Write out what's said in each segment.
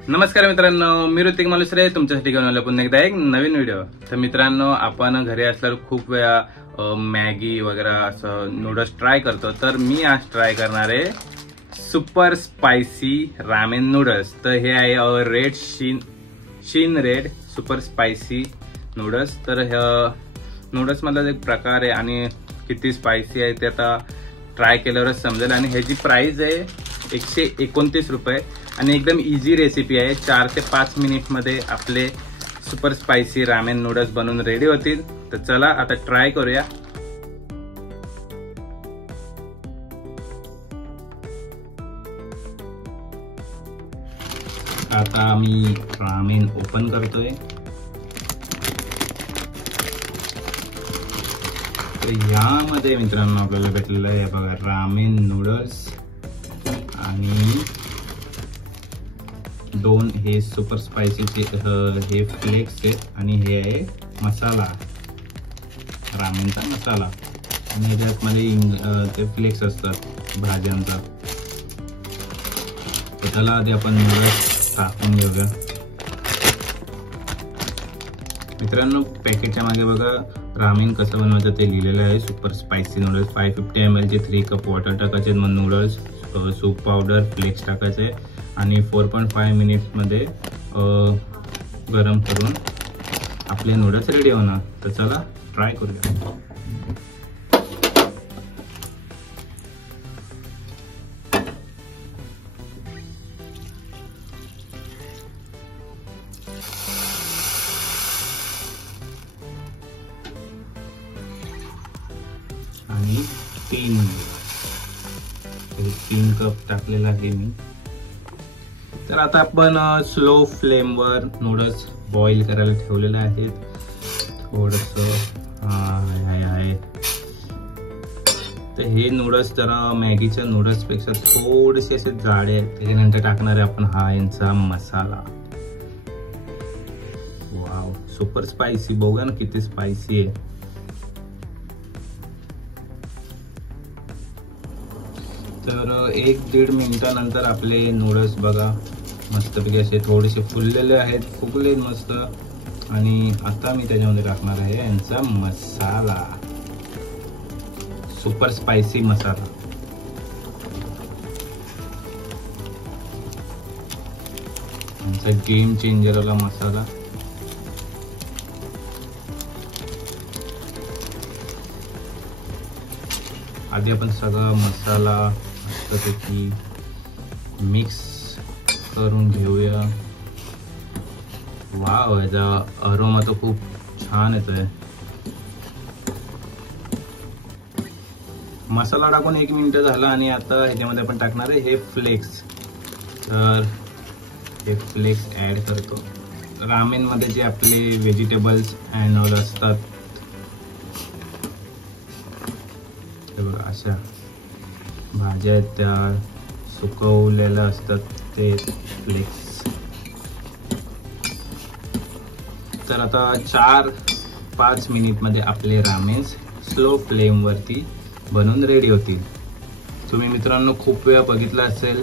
नमस्कार मित्रांनो, मी ऋतिक मालुसरे तुमच्यासाठी घेऊन आलो पुन्हा एकदा एक नवीन व्हिडिओ। तर मित्रांनो, आपण घरी असल्यावर खूप वेळा मॅगी वगैरे असं नूडल्स ट्राय करतो। तर मी आज ट्राय करणार आहे सुपर स्पायसी रामेन नूडल्स। तर हे आहे रेड शीन रेड सुपर स्पायसी नूडल्स। तर नूडल्स मधला एक प्रकार आहे आणि किती स्पायसी आहे ते आता ट्राय केल्यावरच समजेल। आणि ह्याची प्राइस आहे 129 रुपये आणि एकदम इझी रेसिपी आहे। 4 ते 5 मिनिट मध्ये आपले सुपर स्पायसी रामेन नूडल्स बनून रेडी होतील। तर चला आता ट्राय करूया। आता मी रामेन ओपन करतोय। तर यामध्ये मित्रांनो आपल्याला भेटलेलं आहे बघा रामेन नूडल्स आणि 2 हे सुपर स्पायसीचे हे फ्लेक्स आहेत आणि हे आहे मसाला रामेनचा मसाला आणि ह्याच्यात मध्ये ते फ्लेक्स असतात भाज्यांचा। तर त्याला आधी आपण नूडल्स टाकून घेऊया। मित्रांनो, पॅकेटच्या मागे बघा रामेन कसं बनवायचं ते लिहिलेलं आहे। सुपर स्पायसी नूडल्स 550 ml चे 3 कप वॉटर टाकायचे, मग नूडल्स सूप पावडर फ्लेक्स टाकायचे आणि 4.5 मिनिट्स मध्ये गरम करून आपले नूडल्स रेडी होणार। तर चला ट्राय करूया। आणि 3 कप टाकलेला आहे मी। तर आता आपण स्लो फ्लेमवर नूडल्स बॉईल करायला ठेवलेले आहेत। थोडंसं आहे तर हे नूडल्स जरा मॅगीच्या नूडल्स पेक्षा थोडेसे असे जाडे आहेत। त्याच्यानंतर टाकणार आहे आपण हा यांचा मसाला। वाव, सुपर स्पायसी, बघा ना किती स्पायसी आहे। तर 1-1.5 मिनिटानंतर आपले नूडल्स बघा मस्तपैकी असे थोडेसे फुललेले आहेत, फुगले मस्त। आणि आता मी त्याच्यामध्ये टाकणार आहे यांचा मसाला, सुपर स्पायसी मसाला। यांचा गेम चेंजर वाला मसाला। आधी आपण सगळा मसाला मस्तपैकी मिक्स करून घेऊया। वाव, याचा अरोमा तो खूप छान येतोय। मसाला टाकून 1 मिनिट झाला आणि आता ह्याच्यामध्ये आपण टाकणार आहे हे फ्लेक्स। तर हे फ्लेक्स ऍड करतो। रामेन मध्ये जे आपले व्हेजिटेबल्स अँड असतात अशा भाज्या आहेत त्या सुकवलेल्या असतात ते फ्लेक्स। तर आता 4-5 मिनिट मध्ये आपले रामेन स्लो फ्लेम वरती बनून रेडी होतील। तुम्ही मित्रांनो खूप वेळा बघितलं असेल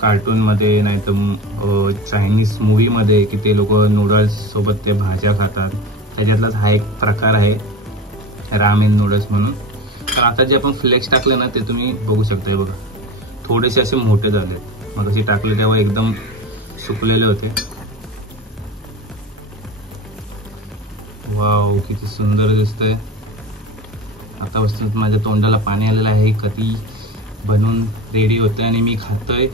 कार्टून मध्ये नाही तर चायनीज मूवी मध्ये की ते लोक नूडल्स सोबत ते भाज्या खातात। त्याच्यातलाच हा एक प्रकार आहे रामेन नूडल्स म्हणून। तर आता जे आपण फ्लेक्स टाकले ना ते तुम्ही बघू शकता, बघा थोडेसे असे मोठे झाले। मग असे टाकले तेव्हा एकदम सुकलेले होते। वाव, किती सुंदर दिसतंय। आता वस्तूत माझ्या तोंडाला पाणी आलेलं आहे, कधी बनून रेडी होते आणि मी खातोय।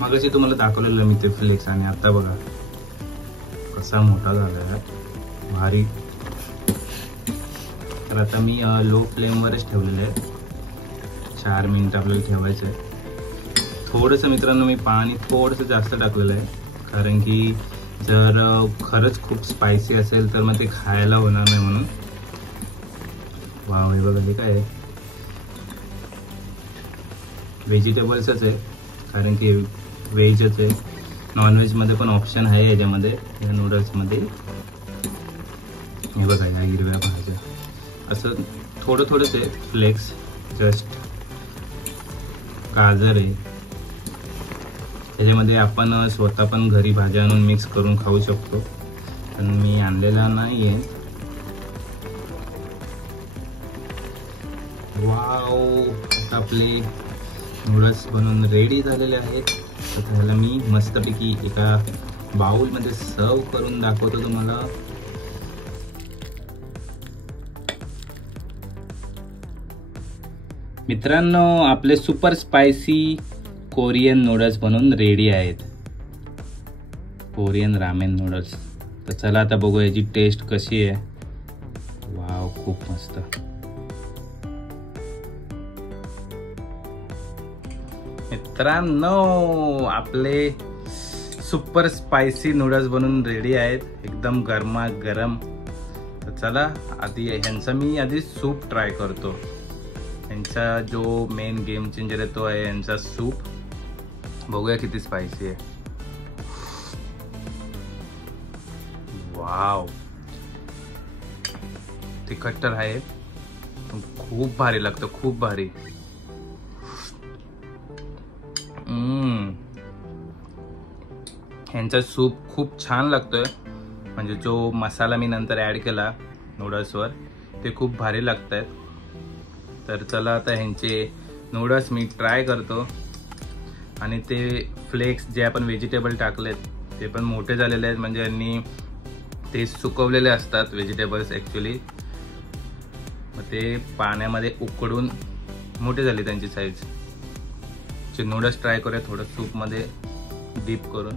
मगाशी तुम्हाला दाखवलेलं मी ते फ्लेक्स आणि आता बघा कसा मोठा झालाय, भारी। तर आता मी लो फ्लेमवरच ठेवलेलं आहे। 4 मिनिट आपल्याला ठेवायचं आहे। थोडंसं मित्रांनो मी पाणी थोडंसं जास्त टाकलेलं आहे, कारण की जर खरंच खूप स्पायसी असेल तर मग ते खायला होणार नाही म्हणून। वाव, हे बघा, हे काय आहे, व्हेजिटेबल्सच आहे कारण की व्हेजच आहे। नॉनव्हेज मध्ये पण ऑप्शन आहे याच्यामध्ये, या नूडल्स मध्ये। हे बघा या हिरव्या भाज्या, असं थोडं थोडंच आहे फ्लेक्स, जस्ट गाजर आहे त्याच्यामध्ये. आपण स्वतः पण घरी भाज्या आणून मिक्स करून खाऊ शकतो, पण मी आणलेला नाही आहे. वाव, आता आपले नूडल्स बनवून रेडी झालेले आहेत. तर त्याला मी मस्तपैकी एका बाउलमध्ये सर्व करून दाखवतो तुम्हाला. मित्रांनो, आपले सुपर स्पायसी कोरियन नूडल्स बनवून रेडी आहेत. Korean ramen noodles. तर चला आता बघू याची टेस्ट कशी आहे. वाव, खूप मस्त. मित्रांनो, आपले सुपर स्पायसी नूडल्स बनवून रेडी आहेत, एकदम गरमागरम. तर चला आधी ह्यांचा मी आधी सूप ट्राय करतो. ह्यांचा जो मेन गेम चेंजर आहे तो आहे ह्यांचा सूप. बघूया किती स्पायसी आहे. वाव, तिखट तर आहे, खूप भारी लागतं, खूप भारी. ह्यांचा सूप खूप छान लागतोय. म्हणजे जो मसाला मी नंतर ऍड केला नूडल्सवर ते खूप भारी लागतायत. तर चला आता ह्यांचे नूडल्स मी ट्राय करतो. आणि ते फ्लेक्स जे आपण व्हेजिटेबल टाकलेत ते पण मोठे झालेले आहेत. म्हणजे यांनी ते सुकवलेले असतात व्हेजिटेबल्स ॲक्च्युली. मग ते पाण्यामध्ये उकडून मोठे झाले त्यांची साईज. जे नूडल्स ट्राय करूया थोडं सूपमध्ये डीप करून.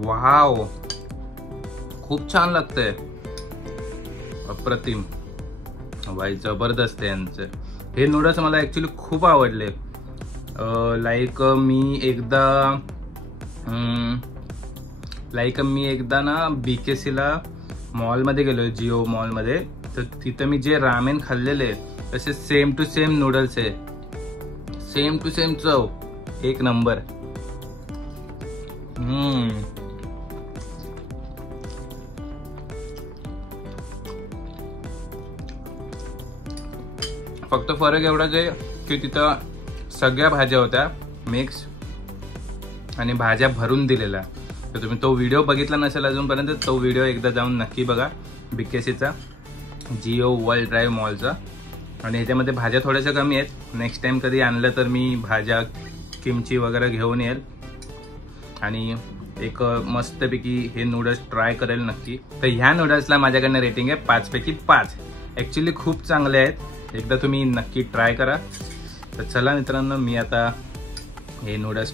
वाव, खूप छान लागतंय, अप्रतिम. वाई, जबरदस्त आहे यांचे हे नूडल्स. मला ॲक्च्युली खूप आवडले. लाईक मी एकदा ना BKCला मॉलमध्ये गेलो, जिओ मॉलमध्ये. तर तिथं मी जे रामेन खाल्लेले तसे सेम टू सेम नूडल्स आहे, सेम टू सेम चव, एक नंबर. फक्त फरक एवढाच आहे की तिथं सगळ्या भाज्या होत्या मिक्स आणि भाज्या भरून दिलेल्या. तर तुम्ही तो व्हिडिओ बघितला नसेल अजूनपर्यंत, तो व्हिडिओ एकदा जाऊन नक्की बघा, BKCचा जिओ वर्ल्ड ड्राईव्ह मॉलचा. आणि ह्याच्यामध्ये भाज्या थोड्याशा कमी आहेत. नेक्स्ट टाइम कधी आणलं तर मी भाज्या किमची वगैरे घेऊन येईल आणि एक मस्तपैकी हे नूडल्स ट्राय करेल नक्की. तर ह्या नूडल्सला माझ्याकडनं रेटिंग आहे 5 पैकी 5. ॲक्च्युली खूप चांगले आहेत, एकदा तुम्ही नक्की ट्राय करा. तर चला मित्रांनो, मी आता हे नूडल्स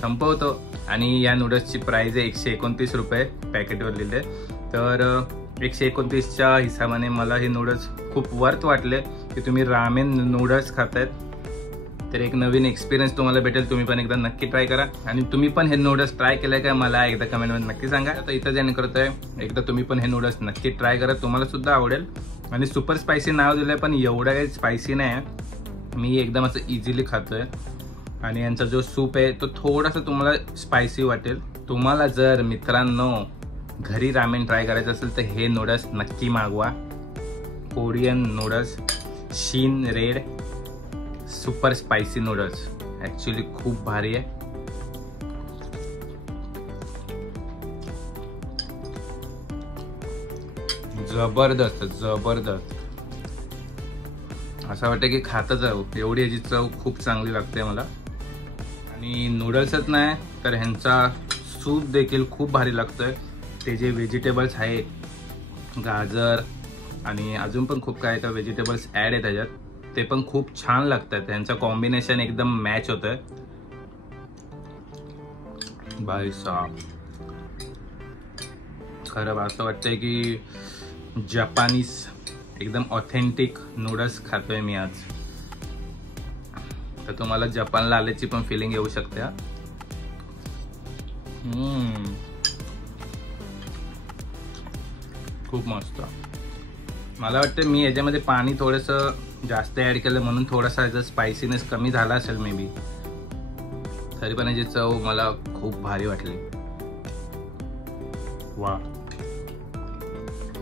संपवतो. आणि या नूडल्सची प्राइस आहे 129 रुपये, पॅकेटवर लिहिले. तर 129च्या हिशोबाने मला हे नूडल्स खूप वर्थ वाटले. की तुम्ही रामेन नूडल्स खातायत तर एक नवीन एक्सपिरियन्स तुम्हाला भेटेल. तुम्ही पण एकदा नक्की ट्राय करा. आणि तुम्ही पण हे नूडल्स ट्राय केलंय का मला एकदा कमेंटमध्ये नक्की सांगा. आता इथं ज्याने करतोय, एकदा तुम्ही पण हे नूडल्स नक्की ट्राय करा, तुम्हाला सुद्धा आवडेल. आणि सुपर स्पायसी नाव दिलंय, पण एवढं काही स्पायसी नाही आहे. मी एकदम असं इझिली खातोय. आणि यांचा जो सूप आहे तो थोडासा तुम्हाला स्पायसी वाटेल. तुम्हाला जर मित्रांनो घरी रामेन ट्राय करायचं असेल तर हे नूडल्स नक्की मागवा. Korean noodles Shin red super spicy noodles actually खूप भारी आहे. जबरदस्त जबरदस्त. असं वाटतं की खातच जाऊ, एवढी याची चव खूप चांगली लागते मला. आणि नूडल्सच नाही तर ह्यांचा सूप देखील खूप भारी लागतोय. ते जे व्हेजिटेबल्स आहेत, गाजर आणि अजून पण खूप काय काय व्हेजिटेबल्स ॲड आहे त्याच्यात, ते पण खूप छान लागतात. त्यांचं कॉम्बिनेशन एकदम मॅच होतंय. भाई साहब, खरं असं वाटतंय की जपानीज एकदम ऑथेंटिक नूडल्स खातोय मी आज. तर तुम्हाला जपानला आल्याची पण फिलिंग येऊ शकते. खूप मस्त. मला वाटतं मी याच्यामध्ये पाणी थोडंसं जास्त ॲड केलं म्हणून थोडासा याचा स्पायसीनेस कमी झाला असेल मे बी. तरी पण याची चव मला खूप भारी वाटली. वा.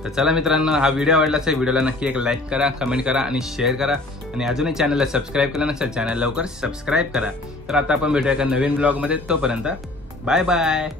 तर चला मित्रांनो, हा व्हिडिओ आवडला असेल व्हिडिओला नक्की एक लाईक करा, कमेंट करा आणि शेअर करा. आणि अजूनही चॅनलला सबस्क्राईब केलं नसेल चॅनल लवकर सबस्क्राईब करा. तर आता आपण भेटूया एका नवीन ब्लॉग मध्ये. तोपर्यंत बाय बाय.